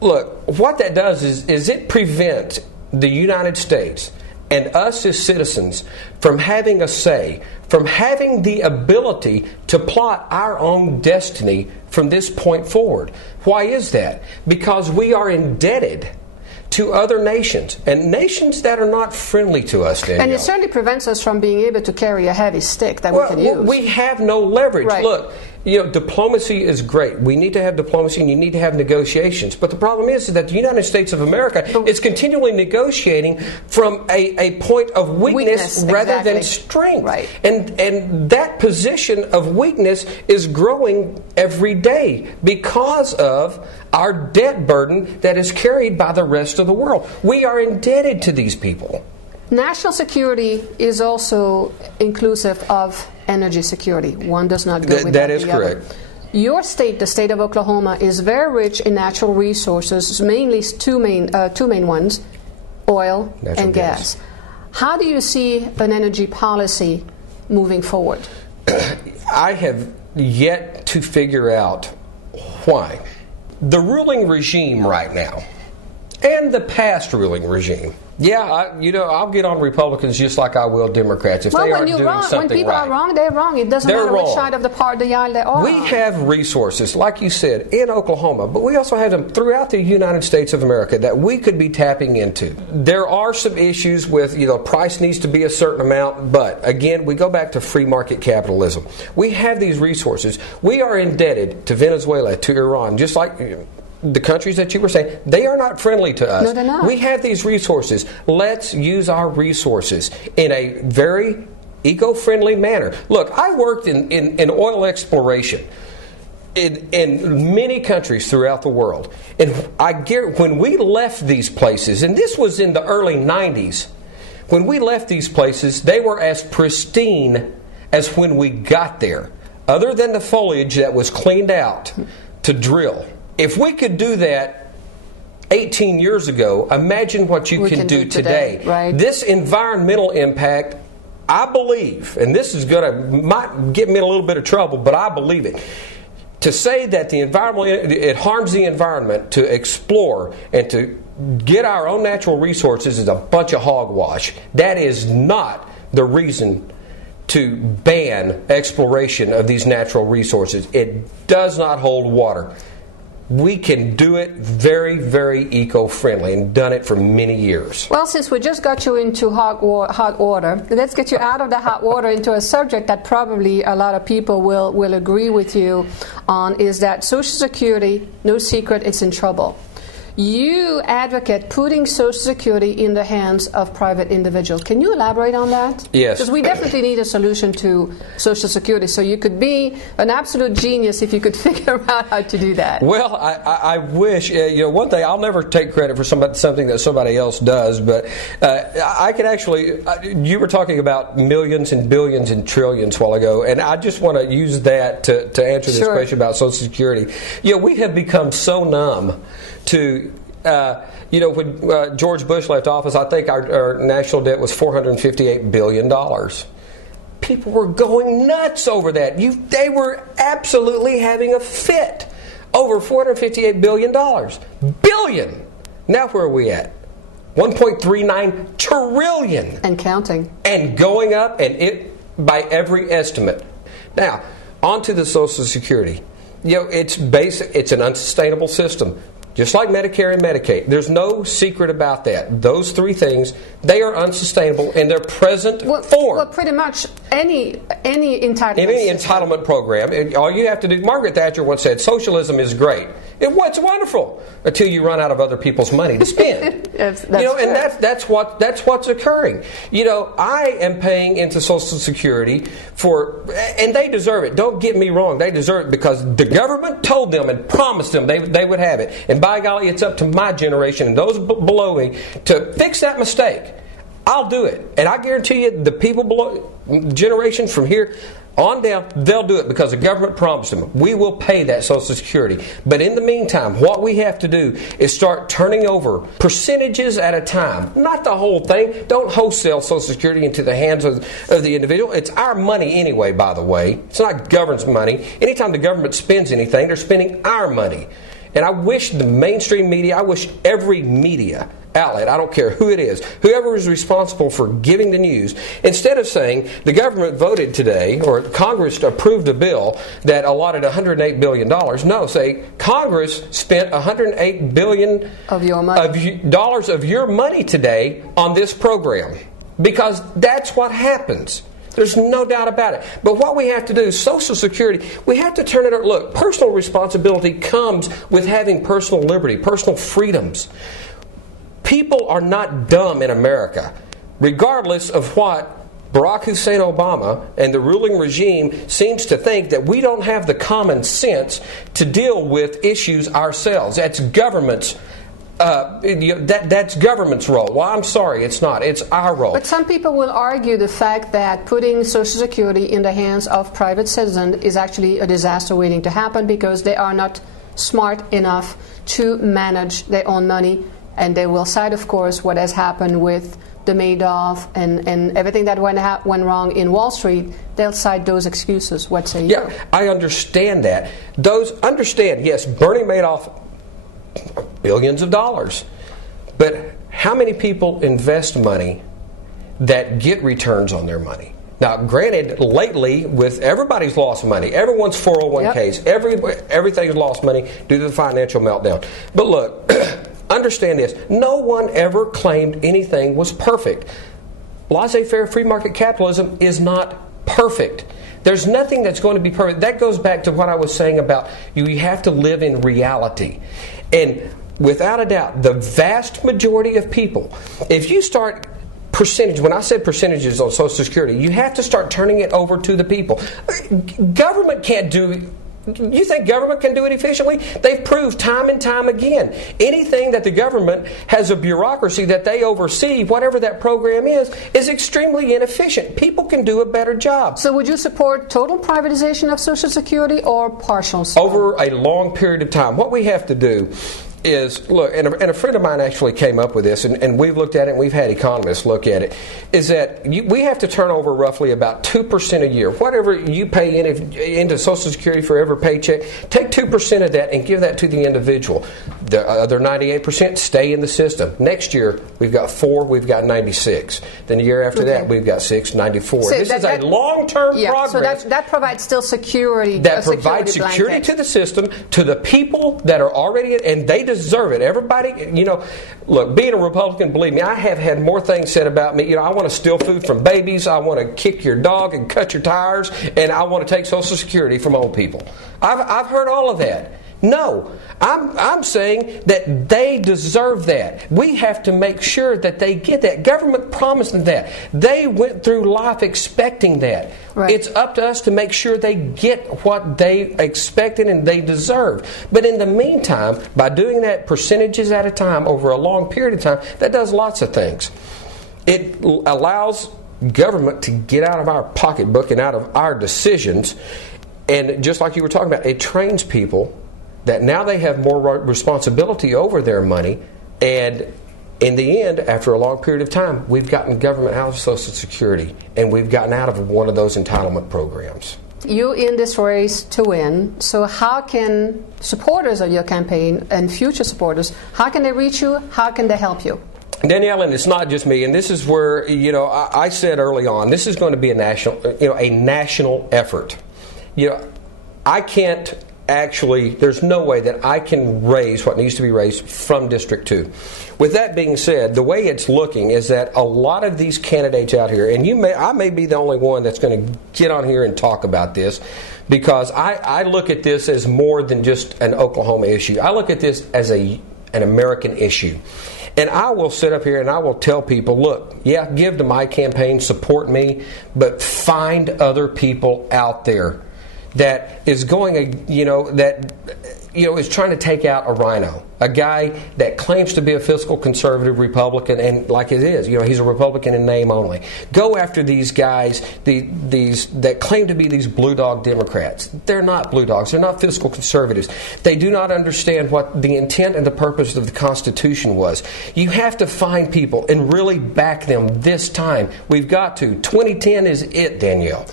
Look, what that does is it prevents the United States and us as citizens from having a say, from having the ability to plot our own destiny from this point forward. Why is that? Because we are indebted to other nations, and nations that are not friendly to us, Danielle. And it certainly prevents us from being able to carry a heavy stick that we can use. We have no leverage. Right. Look, diplomacy is great. We need to have diplomacy and you need to have negotiations. But the problem is that the United States of America is continually negotiating from a point of weakness rather than strength. Right. And that position of weakness is growing every day because of our debt burden that is carried by the rest of the world. We are indebted to these people. National security is also inclusive of energy security. One does not go without the other. That is correct. Your state, the state of Oklahoma, is very rich in natural resources, mainly two main ones, oil and gas. How do you see an energy policy moving forward? I have yet to figure out why. The ruling regime right now, and the past ruling regime, I'll get on Republicans just like I will Democrats if they aren't doing something right. When people are wrong, they're wrong. It doesn't matter which side of the aisle they are. We have resources, like you said, in Oklahoma, but we also have them throughout the United States of America that we could be tapping into. There are some issues with, price needs to be a certain amount, but again, we go back to free market capitalism. We have these resources. We are indebted to Venezuela, to Iran, just like the countries that you were saying. They are not friendly to us. No, they're not. We have these resources. Let's use our resources in a very eco-friendly manner. Look, I worked in oil exploration in many countries throughout the world. And when we left these places, and this was in the early 90s, when we left these places, they were as pristine as when we got there, other than the foliage that was cleaned out to drill. If we could do that 18 years ago, imagine what you can do today. Right. This environmental impact, I believe, and this is might get me in a little bit of trouble, but I believe it. To say that it harms the environment to explore and to get our own natural resources is a bunch of hogwash. That is not the reason to ban exploration of these natural resources. It does not hold water. We can do it very, very eco-friendly and done it for many years. Well, since we just got you into hot water, let's get you out of the hot water into a subject that probably a lot of people will agree with you on, is that Social Security, no secret, it's in trouble. You advocate putting Social Security in the hands of private individuals. Can you elaborate on that? Yes. Because we definitely need a solution to Social Security. So you could be an absolute genius if you could figure out how to do that. Well, I wish, one thing, I'll never take credit for something that somebody else does, but I could actually, you were talking about millions and billions and trillions a while ago, and I just want to use that to answer this question about Social Security. We have become so numb to, when George Bush left office, I think our national debt was $458 billion. People were going nuts over that. They were absolutely having a fit over $458 billion. Billion! Now where are we at? 1.39 trillion. And counting. And going up, and it by every estimate. Now, on to the Social Security. It's an unsustainable system. Just like Medicare and Medicaid. There's no secret about that. Those three things, they are unsustainable in their present form. Well, pretty much any entitlement entitlement program. All you have to do, Margaret Thatcher once said, socialism is great. It's wonderful until you run out of other people's money to spend. That's and that's what's occurring. I am paying into Social Security and they deserve it. Don't get me wrong, they deserve it because the government told them and promised them they would have it. And by golly, it's up to my generation and those below me to fix that mistake. I'll do it, and I guarantee you, the people below, generation from here on down, they'll do it because the government promised them. We will pay that Social Security. But in the meantime, what we have to do is start turning over percentages at a time. Not the whole thing. Don't wholesale Social Security into the hands of the individual. It's our money anyway, by the way. It's not government's money. Anytime the government spends anything, they're spending our money. and I wish the mainstream media, I wish every media outlet, I don't care who it is, whoever is responsible for giving the news, instead of saying the government voted today or Congress approved a bill that allotted $108 billion, no, say Congress spent $108 billion of your money. dollars of your money today on this program. Because that's what happens. There's no doubt about it. But what we have to do, Social Security, we have to turn it up. Look, personal responsibility comes with having personal liberty, personal freedoms. People are not dumb in America, regardless of what Barack Hussein Obama and the ruling regime seems to think, that we don't have the common sense to deal with issues ourselves. That's government's that's government's role. Well, I'm sorry, it's not. It's our role. But some people will argue the fact that putting Social Security in the hands of private citizens is actually a disaster waiting to happen, because they are not smart enough to manage their own money, and they will cite, of course, what has happened with the Madoff and everything that went wrong in Wall Street. They'll cite those excuses. What say you? Yeah, I understand that. Yes, Bernie Madoff, billions of dollars. But how many people invest money that get returns on their money? Now, granted, lately, with everybody's lost money, everyone's 401ks, everything's lost money due to the financial meltdown. But look, understand this. No one ever claimed anything was perfect. Laissez-faire free market capitalism is not perfect. There's nothing that's going to be perfect. That goes back to what I was saying about you have to live in reality. And without a doubt, the vast majority of people, if you start when I said percentages on Social Security, you have to start turning it over to the people. Government can't do. You think government can do it efficiently? They've proved time and time again. Anything that the government has a bureaucracy that they oversee, whatever that program is extremely inefficient. People can do a better job. So would you support total privatization of Social Security or partial? Over a long period of time. What we have to do is, look, and a friend of mine actually came up with this, and we've looked at it, and we've had economists look at it, is that we have to turn over roughly about 2% a year. Whatever you pay into Social Security for every paycheck, take 2% of that and give that to the individual. The other 98% stay in the system. Next year, we've got 4, we've got 96. Then the year after that, we've got 6, 94. So this is a long-term progress. So that provides still security. That provides security to the system, to the people that are already, and they deserve it. Everybody, look, being a Republican, believe me, I have had more things said about me. I want to steal food from babies. I want to kick your dog and cut your tires, and I want to take Social Security from old people. I've heard all of that. No, I'm saying that they deserve that. We have to make sure that they get that. Government promised them that. They went through life expecting that. Right. It's up to us to make sure they get what they expected and they deserve. But in the meantime, by doing that percentages at a time over a long period of time, that does lots of things. It allows government to get out of our pocketbook and out of our decisions. And just like you were talking about, it trains people that now they have more responsibility over their money, and in the end, after a long period of time, we've gotten government out of Social Security, and we've gotten out of one of those entitlement programs. You're in this race to win, so how can supporters of your campaign and future supporters, how can they reach you? How can they help you? Danielle, and it's not just me, and this is where, I said early on, this is going to be a national effort. I can't actually, there's no way that I can raise what needs to be raised from District 2. With that being said, the way it's looking is that a lot of these candidates out here, and I may be the only one that's going to get on here and talk about this, because I look at this as more than just an Oklahoma issue. I look at this as an American issue. And I will sit up here and I will tell people, look, yeah, give to my campaign, support me, but find other people out there that is going, is trying to take out a rhino, a guy that claims to be a fiscal conservative Republican, and like it is, he's a Republican in name only. Go after these guys, these that claim to be these blue dog Democrats. They're not blue dogs. They're not fiscal conservatives. They do not understand what the intent and the purpose of the Constitution was. You have to find people and really back them this time. We've got to. 2010 is it, Danielle.